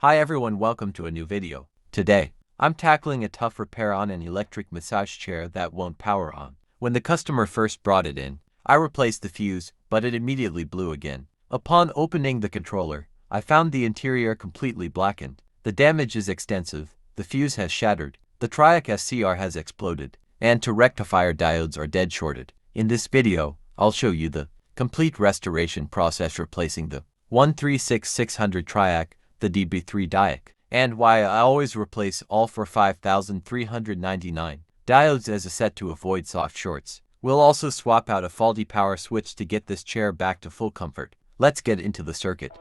Hi everyone, welcome to a new video. Today, I'm tackling a tough repair on an electric massage chair that won't power on. When the customer first brought it in, I replaced the fuse, but it immediately blew again. Upon opening the controller, I found the interior completely blackened. The damage is extensive, the fuse has shattered, the TRIAC SCR has exploded, and two rectifier diodes are dead shorted. In this video, I'll show you the complete restoration process replacing the 136600 TRIAC, the DB3 Diac, and why I always replace all for 5,399 diodes as a set to avoid soft shorts. We'll also swap out a faulty power switch to get this chair back to full comfort. Let's get into the circuit.